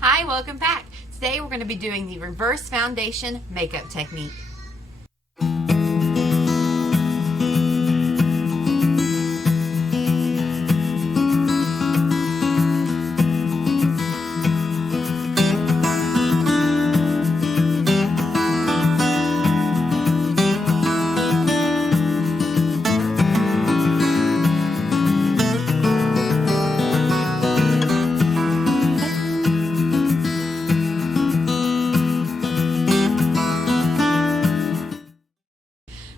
Hi, welcome back. Today we're going to be doing the reverse foundation makeup technique.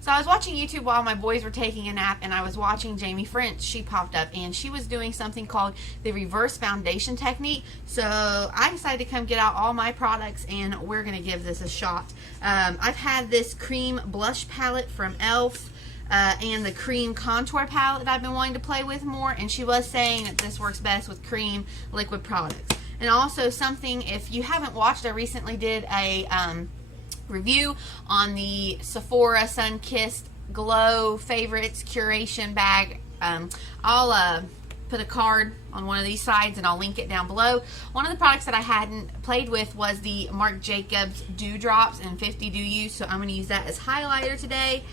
So I was watching YouTube while my boys were taking a nap, and I was watching Jaime French. She popped up and she was doing something called the reverse foundation technique. So I decided to come get out all my products and we're going to give this a shot. I've had this cream blush palette from e.l.f. And the cream contour palette that I've been wanting to play with more, and she was saying that this works best with cream liquid products. And also something, if you haven't watched, I recently did a review on the Sephora Sun-Kissed Glow Favorites Curation Bag. I'll put a card on one of these sides and I'll link it down below. One of the products that I hadn't played with was the Marc Jacobs Dew Drops in 50 Dew Use, so I'm going to use that as highlighter today.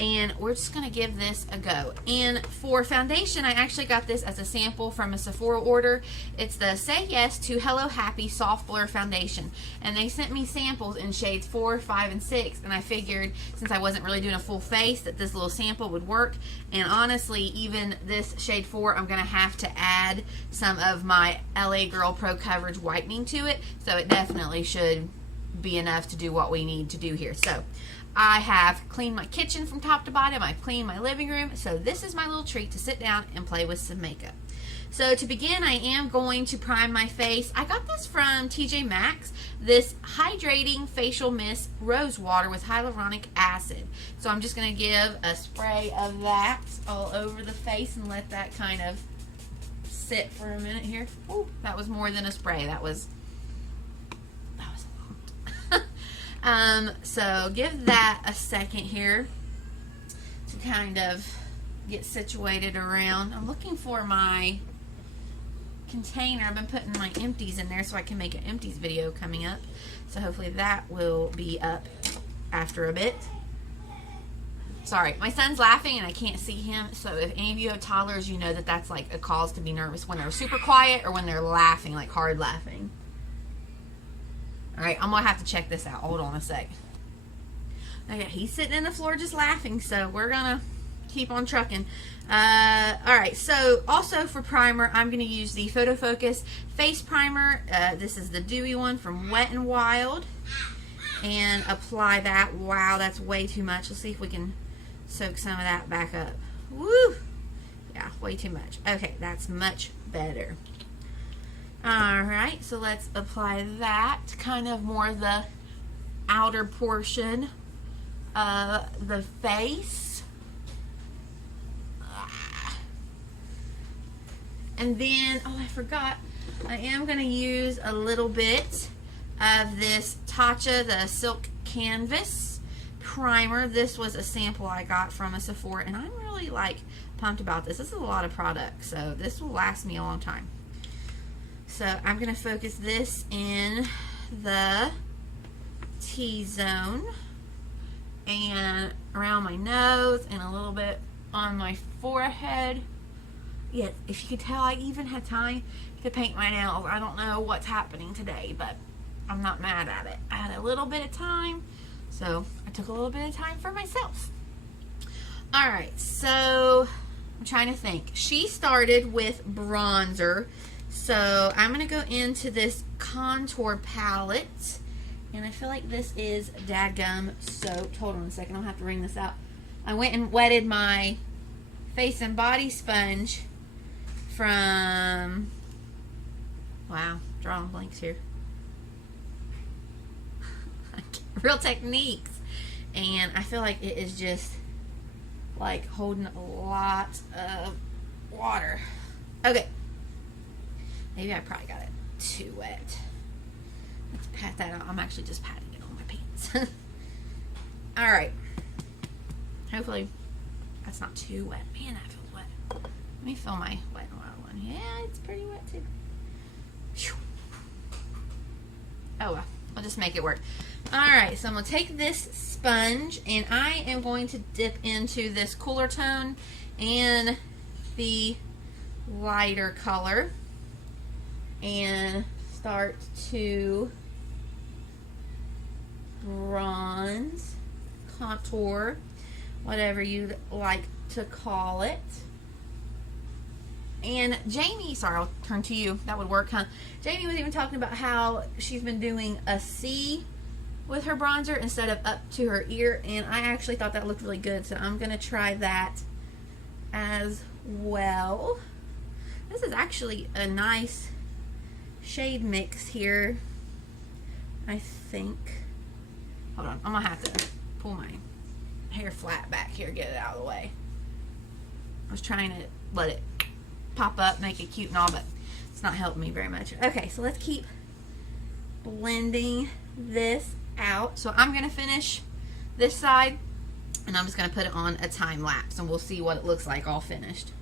And we're just going to give this a go. And for foundation, I actually got this as a sample from a Sephora order. It's the Say Yes to Hello Happy Soft Blur Foundation. And they sent me samples in shades 4, 5, and 6. And I figured, since I wasn't really doing a full face, that this little sample would work. And honestly, even this shade 4, I'm going to have to add some of my LA Girl Pro Coverage whitening to it. So it definitely should be enough to do what we need to do here. So I have cleaned my kitchen from top to bottom. I've cleaned my living room. So this is my little treat to sit down and play with some makeup. So to begin, I am going to prime my face. I got this from TJ Maxx, this Hydrating Facial Mist Rose Water with hyaluronic acid. So I'm just going to give a spray of that all over the face and let that kind of sit for a minute here. Oh, that was more than a spray. That was a lot. So give that a second here to kind of get situated around. I'm looking for my container. I've been putting my empties in there so I can make an empties video coming up. So hopefully that will be up after a bit. Sorry, my son's laughing and I can't see him. So if any of you have toddlers, you know that that's like a cause to be nervous when they're super quiet or when they're laughing, like hard laughing. Alright, I'm going to have to check this out. Hold on a sec. Okay, he's sitting in the floor just laughing, so we're going to keep on trucking. Alright, so also for primer, I'm going to use the Photofocus Face Primer. This is the Dewy one from Wet n Wild. And apply that. Wow, that's way too much. Let's see if we can soak some of that back up. Woo! Yeah, way too much. Okay, that's much better. Alright, so let's apply that, kind of more the outer portion of the face. And then, oh, I forgot, I am going to use a little bit of this Tatcha, the Silk Canvas Primer. This was a sample I got from a Sephora, and I'm really, like, pumped about this. This is a lot of product, so this will last me a long time. So I'm going to focus this in the T-zone and around my nose and a little bit on my forehead. Yeah, if you could tell, I even had time to paint my nails. I don't know what's happening today, but I'm not mad at it. I had a little bit of time, so I took a little bit of time for myself. Alright, so I'm trying to think. She started with bronzer. So I'm going to go into this contour palette, and I feel like this is dadgum soaked. Hold on a second, I'll have to wring this out. I went and wetted my face and body sponge from, wow, drawing blanks here. Real Techniques. And I feel like it is just like holding a lot of water. Okay. Maybe I probably got it too wet. Let's pat that out. I'm actually just patting it on my pants. Alright. Hopefully that's not too wet. Man, that feels wet. Let me fill my Wet n Wild one. Yeah, it's pretty wet too. Oh well, I'll just make it work. Alright, so I'm going to take this sponge and I am going to dip into this cooler tone and the lighter color and start to bronze, contour, whatever you'd like to call it. And Jamie, sorry, I'll turn to you. That would work, huh? Jamie was even talking about how she's been doing a C with her bronzer instead of up to her ear, and I actually thought that looked really good, so I'm going to try that as well. This is actually a nice shade mix here, I think. Hold on, I'm going to have to pull my hair flat back here, get it out of the way. I was trying to let it pop up, make it cute and all, but it's not helping me very much. Okay, so let's keep blending this out. So I'm going to finish this side and I'm just going to put it on a time lapse and we'll see what it looks like all finished.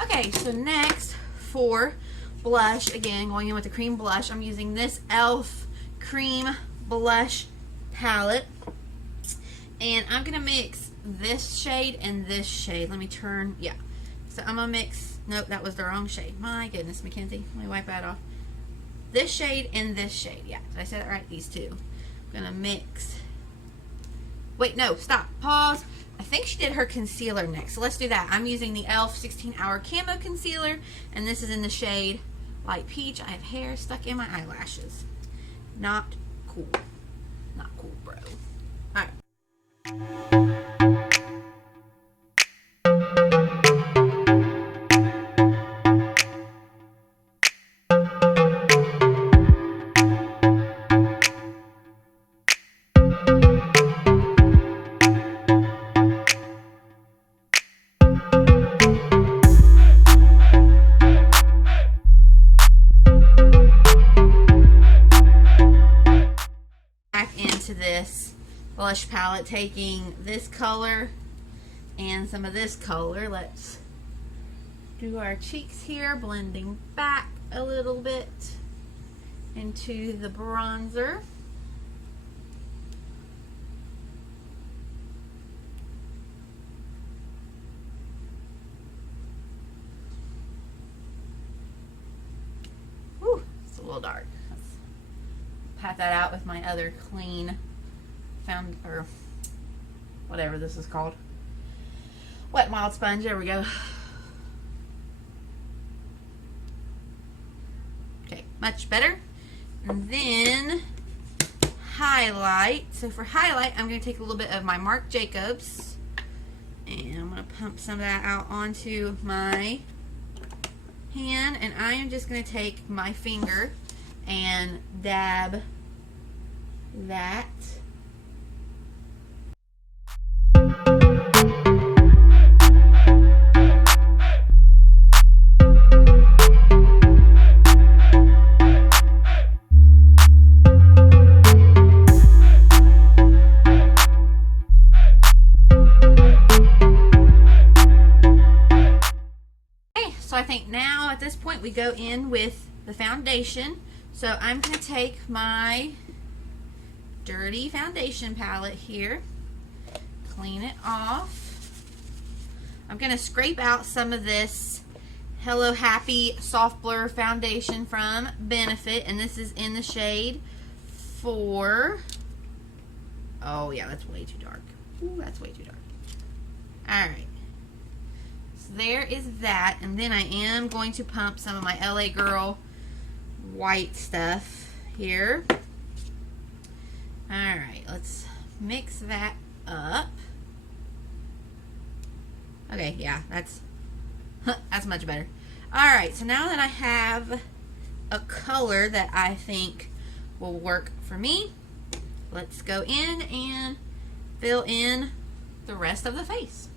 Okay, so next for blush, again going in with the cream blush, I'm using this e.l.f. cream blush palette, and I'm gonna mix this shade and this shade. Let me turn, yeah. So I'm gonna mix, nope, that was the wrong shade. My goodness, Mackenzie, let me wipe that off. This shade and this shade, yeah. Did I say that right? These two. I'm gonna mix. Wait, no, stop, pause. I think she did her concealer next, so let's do that. I'm using the e.l.f. 16 Hour Camo Concealer, and this is in the shade Light Peach. I have hair stuck in my eyelashes. Not cool. Not cool, bro. Alright. This blush palette, taking this color and some of this color. Let's do our cheeks here, blending back a little bit into the bronzer. Whew, it's a little dark. Let's pat that out with my other clean or whatever this is called, Wet n Wild sponge. There we go. Okay, much better. And then highlight. So for highlight, I'm going to take a little bit of my Marc Jacobs and I'm going to pump some of that out onto my hand, and I am just going to take my finger and dab that. So I think now at this point we go in with the foundation. So I'm going to take my dirty foundation palette here, clean it off. I'm going to scrape out some of this Hello Happy Soft Blur foundation from Benefit, and this is in the shade 4. Oh yeah, that's way too dark. Ooh, that's way too dark. Alright. There is that, and then I am going to pump some of my LA Girl white stuff here. Alright, let's mix that up. Okay, yeah, that's much better. Alright, so now that I have a color that I think will work for me, let's go in and fill in the rest of the face.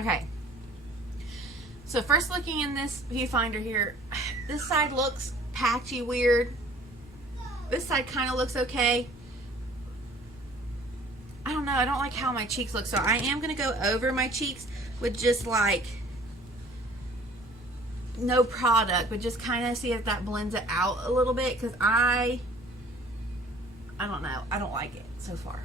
Okay. So first looking in this viewfinder here, this side looks patchy weird. This side kind of looks okay. I don't know. I don't like how my cheeks look. So I am going to go over my cheeks with just like no product, but just kind of see if that blends it out a little bit, because I don't know. I don't like it so far.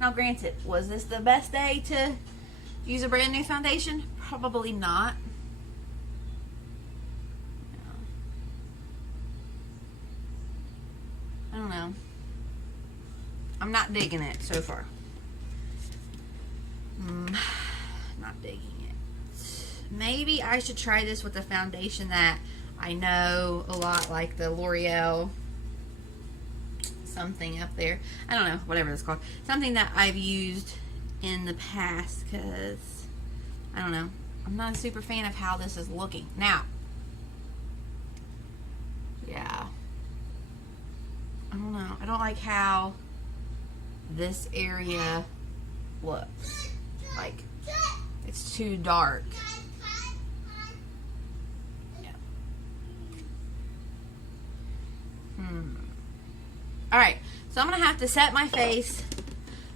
Now granted, was this the best day to use a brand new foundation? Probably not. I don't know. I'm not digging it so far. Not digging it. Maybe I should try this with a foundation that I know a lot, like the L'Oreal something up there. I don't know, whatever it's called. Something that I've used in the past, because I don't know. I'm not a super fan of how this is looking. Now, yeah. I don't know. I don't like how this area looks. Like, it's too dark. Yeah. Alright, so I'm going to have to set my face.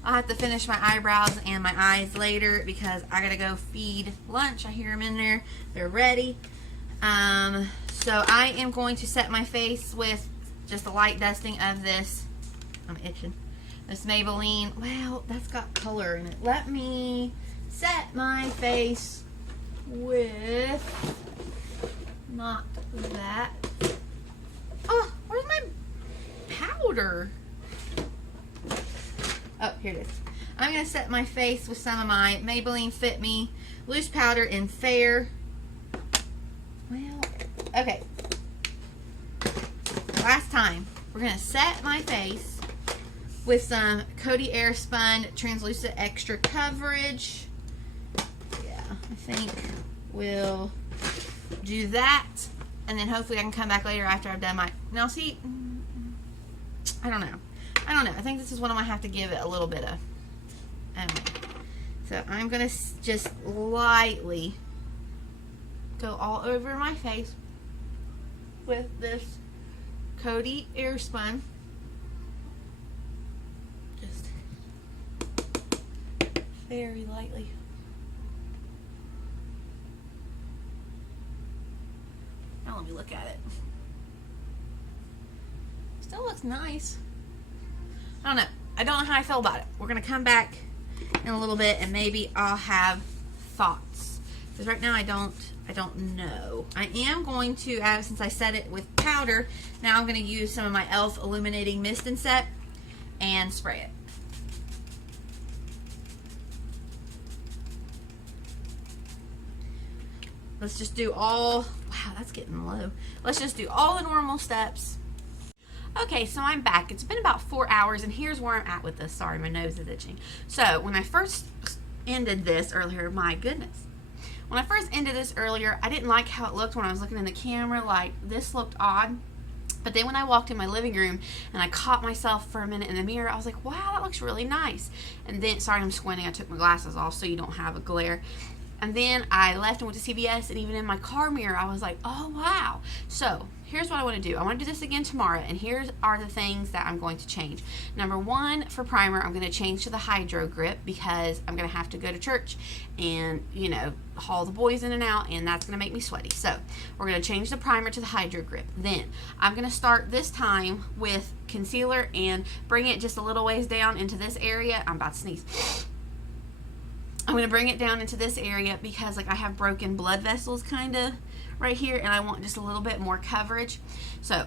I'll have to finish my eyebrows and my eyes later because I got to go feed lunch. I hear them in there. They're ready. So I am going to set my face with just a light dusting of this. I'm itching. This Maybelline. Well, that's got color in it. Let me set my face with not that. Oh, where's my powder? Oh, here it is. I'm going to set my face with some of my Maybelline Fit Me loose powder in Fair. Well, okay. Last time, we're going to set my face with some Cody Airspun Translucent Extra Coverage. Yeah, I think we'll do that. And then hopefully I can come back later after I've done my... Now see, I don't know. I think this is one I might have to give it a little bit of... Anyway. So I'm going to just lightly go all over my face with this Cody Airspun. Just very lightly. Now let me look at it. Still looks nice. I don't know. I don't know how I feel about it. We're going to come back in a little bit and maybe I'll have thoughts. Because right now I don't know. I am going to, since I set it with powder, now I'm going to use some of my e.l.f. Illuminating Mist Set and spray it. Let's just do all, wow, that's getting low. Let's just do all the normal steps. Okay, so I'm back. It's been about 4 hours, and here's where I'm at with this. Sorry, my nose is itching. So, when I first ended this earlier, my goodness. When I first ended this earlier, I didn't like how it looked when I was looking in the camera. Like, this looked odd. But then when I walked in my living room and I caught myself for a minute in the mirror, I was like, wow, that looks really nice. And then, sorry, I'm squinting. I took my glasses off so you don't have a glare. And then I left and went to CVS, and even in my car mirror, I was like, oh, wow. So, here's what I want to do. I want to do this again tomorrow, and here are the things that I'm going to change. Number one, for primer, I'm going to change to the HydroGrip because I'm going to have to go to church and, you know, haul the boys in and out, and that's going to make me sweaty. So, we're going to change the primer to the HydroGrip. Then, I'm going to start this time with concealer and bring it just a little ways down into this area. I'm about to sneeze. I'm going to bring it down into this area because, like, I have broken blood vessels kind of right here, and I want just a little bit more coverage. So,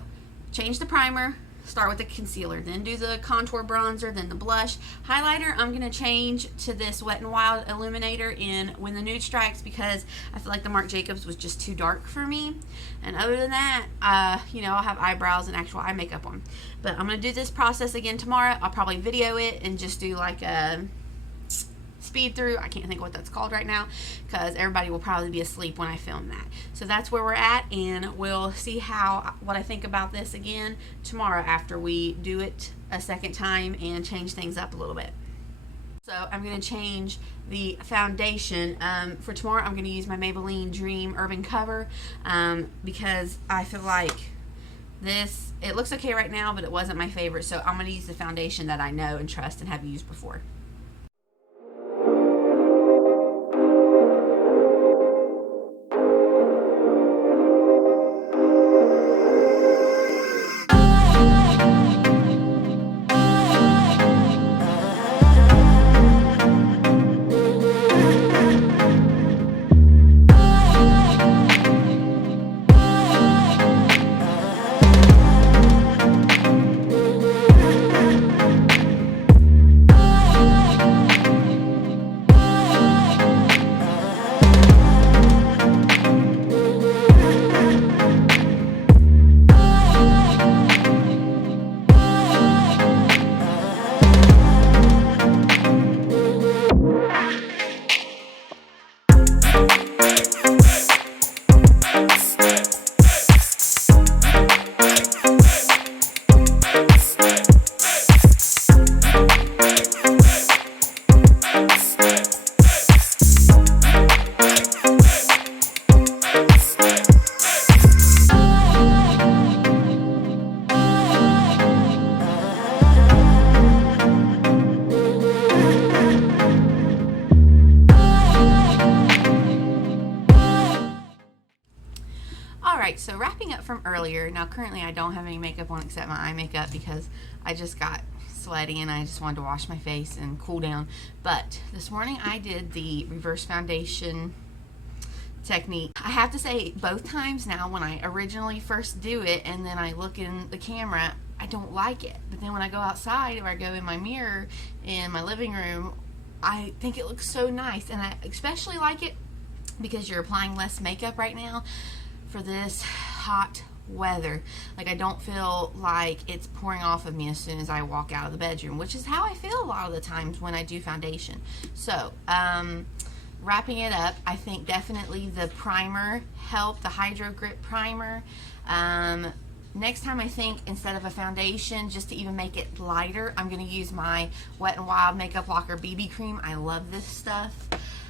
change the primer, start with the concealer, then do the contour bronzer, then the blush. Highlighter, I'm going to change to this Wet n Wild Illuminator in When the Nude Strikes because I feel like the Marc Jacobs was just too dark for me. And other than that, you know, I'll have eyebrows and actual eye makeup on. But I'm going to do this process again tomorrow. I'll probably video it and just do like a speed through. I can't think of what that's called right now because everybody will probably be asleep when I film that. So that's where we're at, and we'll see what I think about this again tomorrow after we do it a second time and change things up a little bit. I'm going to change the foundation. For tomorrow, I'm going to use my Maybelline Dream Urban Cover because I feel like this, it looks okay right now, but it wasn't my favorite, so I'm going to use the foundation that I know and trust and have used before. Alright, so wrapping up from earlier, now currently I don't have any makeup on except my eye makeup because I just got sweaty and I just wanted to wash my face and cool down. But this morning I did the reverse foundation technique. I have to say, both times now when I originally first do it and then I look in the camera, I don't like it. But then when I go outside or I go in my mirror in my living room, I think it looks so nice. And I especially like it because you're applying less makeup right now for this hot weather. Like, I don't feel like it's pouring off of me as soon as I walk out of the bedroom, which is how I feel a lot of the times when I do foundation. So wrapping it up, I think definitely the primer helped, the HydroGrip primer. Next time, I think instead of a foundation, just to even make it lighter, I'm going to use my Wet n Wild Makeup Locker BB cream. I love this stuff.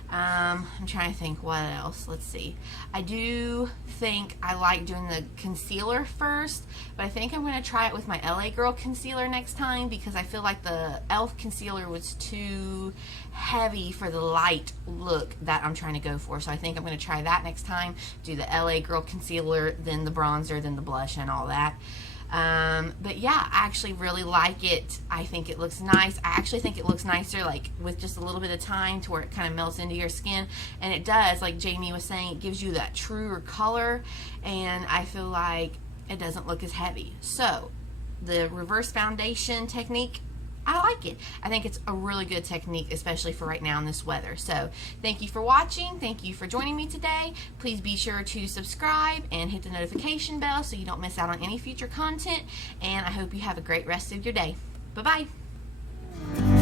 I'm trying to think what else. Let's see. I do think I like doing the concealer first, but I think I'm going to try it with my LA Girl concealer next time because I feel like the e.l.f. concealer was too heavy for the light look that I'm trying to go for. So I think I'm going to try that next time. Do the LA Girl concealer, then the bronzer, then the blush and all that. But yeah, I actually really like it. I think it looks nice. I actually think it looks nicer like with just a little bit of time to where it kind of melts into your skin, and it does, like Jaime was saying, it gives you that truer color, and I feel like it doesn't look as heavy. So the reverse foundation technique, I like it. I think it's a really good technique, especially for right now in this weather. So thank you for watching. Thank you for joining me today. Please be sure to subscribe and hit the notification bell so you don't miss out on any future content. And I hope you have a great rest of your day. Bye-bye.